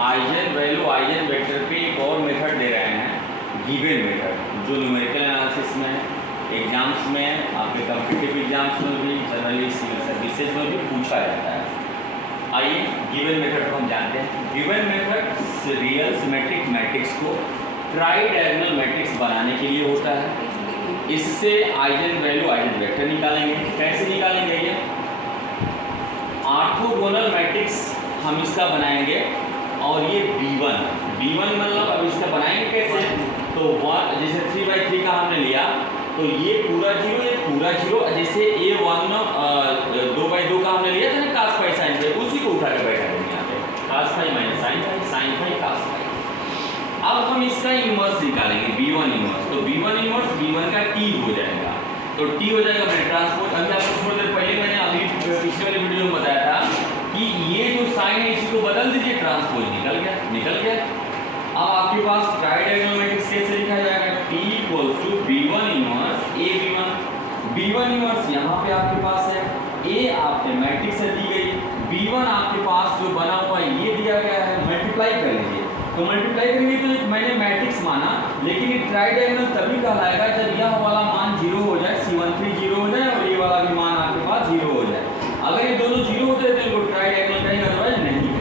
Eigen value eigen vector पे एक और मेथड दे रहे हैं, गिवन मेथड, जो न्यूमेरिकल एनालिसिस में एग्जाम्स में, आपके कॉम्पिटिटिव एग्जाम्स में भी, जनरली सिविल सर्विसेज में भी पूछा जाता है। आइए गिवन मेथड को हम जानते हैं। Given method real symmetric matrix को ट्राई डायगोनल मैट्रिक्स बनाने के लिए होता है। इससे आइजन वैल्यू आइजन वेक्टर निकालेंगे। कैसे निकालेंगे? ये ऑर्थोगोनल मैट्रिक्स हम इसका बनाएंगे और ये B1 मतलब अब इसका बनाएंगे कैसे? तो जैसे 3/3 का हमने लिया तो ये पूरा जीरो, ये पूरा जीरो, जैसे A1 2/2 का हमने लिया था ना cos phi sin phi, उसी को उठा के बैठा देंगे यहाँ पे cos phi - sin phi sin phi cos phi। अब हम इसका इन्वर्स निकालेंगे B1 इन्वर्स, तो B1 इन्वर्स B1 का T हो जाएगा, तो T हो जाएगा मेरे ट्रांसपोज। अभी आपको थोड़ी देर पहले मैंने अभी पिछले वाले वीडियो में बताया था कि ये जो साइन है इसी को बदल दीजिए, ट्रांसपोज निकल गया। अब आपके पास ट्राई डायगोनल मैट्रिक्स कैसे लिखा जाएगा? T = B1 inverse AB1। B1 inverse यहाँ पे आपके पास है, A आपके मैट्रिक्स से दी गई, B1 आपके पास जो बना हुआ ये दिया गया है, मल्टीप्लाई कर लीजिए। तो मल्टीप्लाई करेंगे तो एक मैंने मैट्रिक्स माना, लेकिन ये ट्राई डायगोनल तभी कहलाएगा जब यह वाला मान 0 हो जाए, C13 0 हो जाए और ये वाला भी मान आपके पास 0 हो जाए। अगर ये दोनों 0 होते हैं तो इनको ट्राई डायगोनल कहेंगे, अदरवाइज नहीं कहेंगे।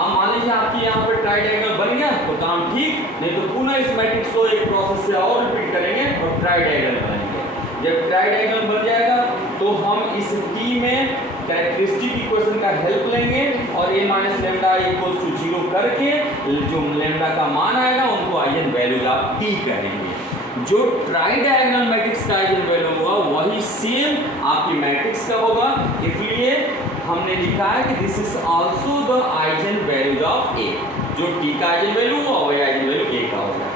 अब मान लीजिए आपके यहाँ पर ट्राई डायगोनल बन गया तो काम ठीक, नहीं तो पुनः इस मैट्रिक्स को एक प्रोसेस से और रिपीट करेंगे और ट्राई डायगोनल बनेंगे। जब ट्राई डायगोनल बन जाएगा तो हम इस T में कैरेक्टरिस्टिक इक्वेशन का हेल्प लेंगे और A - लैम्डा = 0 करके जो लैम्डा का मान आएगा उनको आइजन वैल्यूज आप T कहेंगे। जो ट्राई डायगोनल मैट्रिक्स का आइजन वैल्यू होगा वही सेम आपकी मैट्रिक्स का होगा, इसलिए हमने लिखा है कि this is also the eigen values of A। जो T का आइजन वैल्यू होगा वही आइजन वैल्यू A का होगा।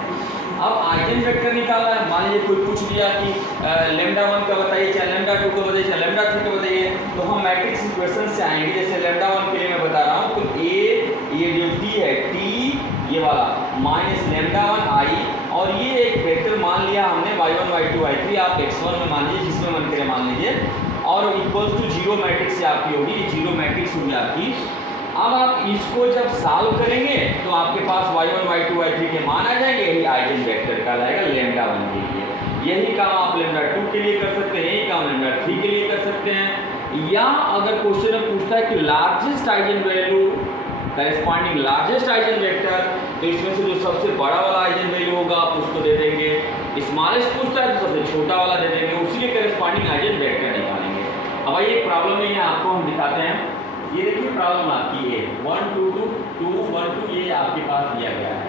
अब आइजन वेक्टर निकालना है। मान लीजिए कोई पूछ दिया कि λ1 का बताइए, चाहे λ2 का बताइए, चाहे λ3 का बताइए, तो हम मैट्रिक्स इक्वेशन से आएंगे। जैसे λ1 के लिए मैं बता रहा हूँ तो ये जो T है, T ये वाला -λ1i, और ये एक वेक्टर मान लिया हमने y1 y2 y3, आप x1 में मान लीजिए, जिसमें मन करे मान लीजिए, और = 0 मैट्रिक्स से आपकी होगी, 0 मैट्रिक्स होगी आपकी। अब आप इसको जब सॉल्व करेंगे तो आपके पास y1 y2 y3 के मान आ जाएंगे, यही आइजन वेक्टर कहलाएगा λ1 के लिए। यही काम आप λ2 के लिए कर सकते हैं, यही काम λ3 के लिए कर सकते हैं। या अगर क्वेश्चन में पूछता है कि largest eigen value corresponding largest eigen vector, तो इसमें से जो सबसे बड़ा वाला आइजन वैल्यू होगा आप उसको दे देंगे। स्मॉलेस्ट पूछता है तो सबसे छोटा वाला दे देंगे, उसी के करेस्पॉन्डिंग आइजन वेक्टर निकालेंगे। अब भाई एक प्रॉब्लम नहीं है, आपको हम दिखाते हैं। ये देखिए प्रॉब्लम आपकी है 1 2 2 2 1 2, ये आपके पास दिया गया है।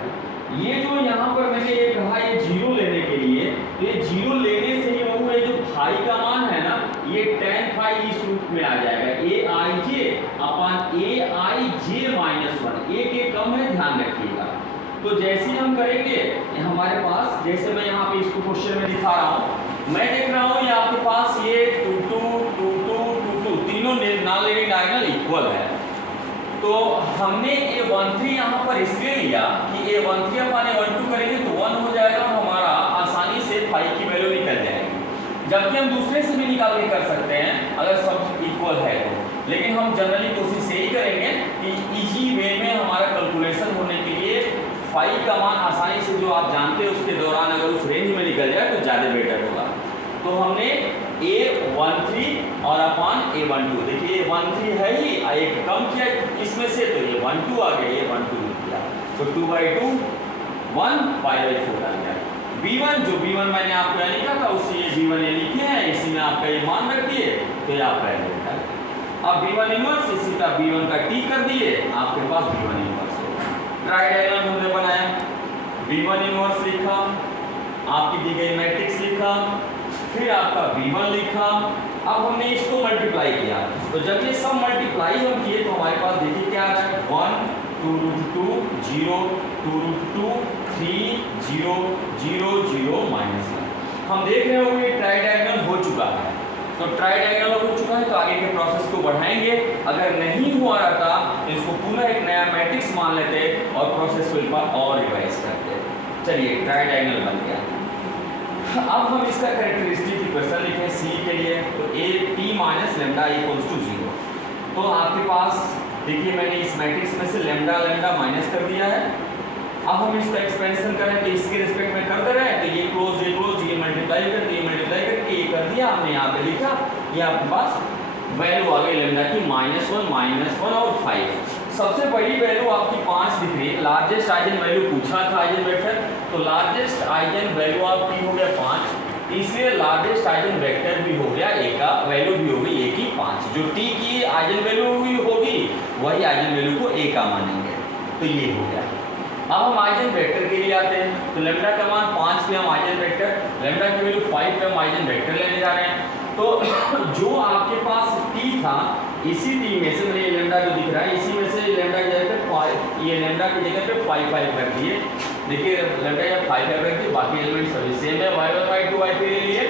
ये जो यहाँ पर मैंने ये कहा ये 0 लेने के लिए, तो ये 0 लेने से ही वो जो फाई का मान है ना, ये tan phi इस रूप में आ जाएगा, aij/aij-1। a के कम है, ध्यान रखिएगा। तो जैसे हम करेंगे हमारे पास, जैसे मैं यहाँ पे इसको क्वेश्चन में दिखा रहा हूँ, मैं देख रहा हूँ ये आपके पास ये 2 2 2 2 2 2 तीनों नॉन लिविंग डायगोनल इक्वल है। तो हमने A13 यहाँ पर इसलिए लिया कि A13/A12 करेंगे तो 1 हो जाएगा और हमारा आसानी से फाई की वैल्यू निकल जाएगी। जबकि हम दूसरे से भी निकाल के कर सकते हैं अगर सब इक्वल है तो, लेकिन हम जनरली कोशिश यही करेंगे कि इजी वे में हमारा कैलकुलेशन होने के लिए फाई का मान आसानी से जो आप जानते हैं उसके दौरान अगर उस रेंज में निकल जाए तो ज़्यादा बेटर होगा। तो हमने A13 और अपॉन A12, देखिए A13 है ही, एक कम किया इसमें से तो A12 आ गया, A12 किया तो 2/2 1 π/4 आ गया। B1 जो B1 मैंने आपको यहाँ लिखा था उससे ये B1 ये लिखे हैं, इसी में आपका ये मान रख दिए तो ये आपका है। अब B1 इन्वर्स इसी का B1 का T कर दिए, आपके पास B1 इन्वर्स होगा। ट्राई डायगोनल हमने बनाया, B1 इन्वर्स लिखा, आपकी दी गई मैट्रिक्स लिखा, फिर आपका B1 लिखा। अब हमने इसको मल्टीप्लाई किया, तो जब ये सब मल्टीप्लाई हम किए तो हमारे पास देखिए क्या आ रहा है, 1 2√2 0 2√2 3 0 0 0 -1। हम देख रहे होंगे ट्राई डायगोनल हो चुका है, तो ट्राई डायगोनल हो चुका है तो आगे के प्रोसेस को बढ़ाएंगे। अगर नहीं हुआ रहता तो इसको पुनः एक नया मैट्रिक्स मान लेते और प्रोसेस को एक बार और रिवाइज करते। चलिए ट्राई डायगोनल बन गया। अब हम इसका कैरेक्टरिस्टिक इक्वेशन लिखें C के लिए, तो A T - λ = 0। तो आपके पास देखिए मैंने इस मैट्रिक्स में से लैम्डा लैम्डा माइनस कर दिया है। अब हम इसका एक्सपेंशन करें तो इसके रिस्पेक्ट में कर दे रहे हैं, तो ये क्लोज ये मल्टीप्लाई करके ये कर दिया हमने, यहाँ पे लिखा, ये आपके पास वैल्यू आ गई लैम्डा की -1 और 5। सबसे बड़ी वैल्यू आपकी 5 दिख रही है। लार्जेस्ट आइगन वैल्यू पूछा था आइगन वेक्टर, तो largest eigen value of T हो गया 5, इसलिए लार्जेस्ट आइगन वेक्टर भी हो गया ए का वैल्यू भी होगी ए की 5। जो टी की आइगन वैल्यू होगी वही आइगन वैल्यू को ए का मानेंगे, तो ये हो गया। अब हम आइगन वेक्टर के लिए आते हैं, तो लैम्डा का मान 5 पे हम आइगन वेक्टर, लैम्डा की वैल्यू 5 पे हम आइगन वेक्टर लेने जा रहे हैं। तो जो आपके पास टी था, इसी टी में से मैंने ये लैम्डा जो दिख रहा है, इसी में से लैम्डा की जगह पे 5, ये लैम्डा की जगह पे 5 रख दिए। देखिए लैम्डा या 5 रख दिए, बाकी एलिमेंट सभी सेम है, y1 y2 y3 ले लिए,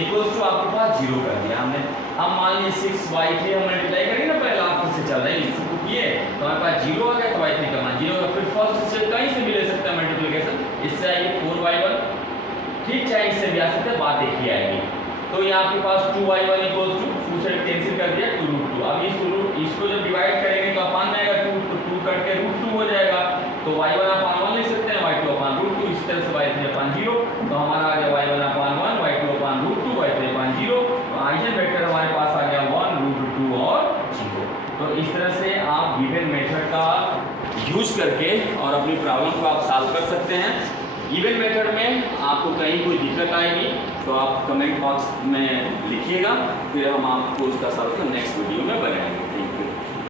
इक्वल्स टू आपके पास 0 कर दिया हमने। अब मान लीजिए 6y3 हम मल्टीप्लाई करेंगे ना, पहले आपस से चल रहा है इसको किए, तो हमारे पास 0 आ गया, तो y3 का मान 0 होगा। फिर फर्स्ट स्टेप कहीं से भी ले सकते हैं मल्टीप्लिकेशन, इससे आएगी 4y1, ठीक, चाहे इससे भी आ सकते हैं, बात एक ही आएगी। तो यहाँ आपके पास 2y1 इक्वल्स टू 2 से कैंसिल कर दिया 2√2। अब इसको जब डिवाइड करेंगे तो अपान में आएगा 2, तो 2 कट के √2 हो जाएगा, तो y1 अपान 1 लिख सकते हैं, y2 अपान √2, इस तरह से y3 अपान 0, तो हमारा आ गया y1 अपान 1, y2 अपान √2, y3 अपान 0। तो आइगन वेक्टर हमारे पास आ गया 1, √2 और 0। तो इस तरह से आप गिवन मेथड का यूज करके और अपनी प्रॉब्लम को आप सॉल्व कर सकते हैं। गिवन मेथड में आपको कहीं कोई दिक्कत आएगी तो आप कमेंट बॉक्स में लिखिएगा, फिर हम आपको उसका सॉल्यूशन नेक्स्ट वीडियो में बनाएंगे।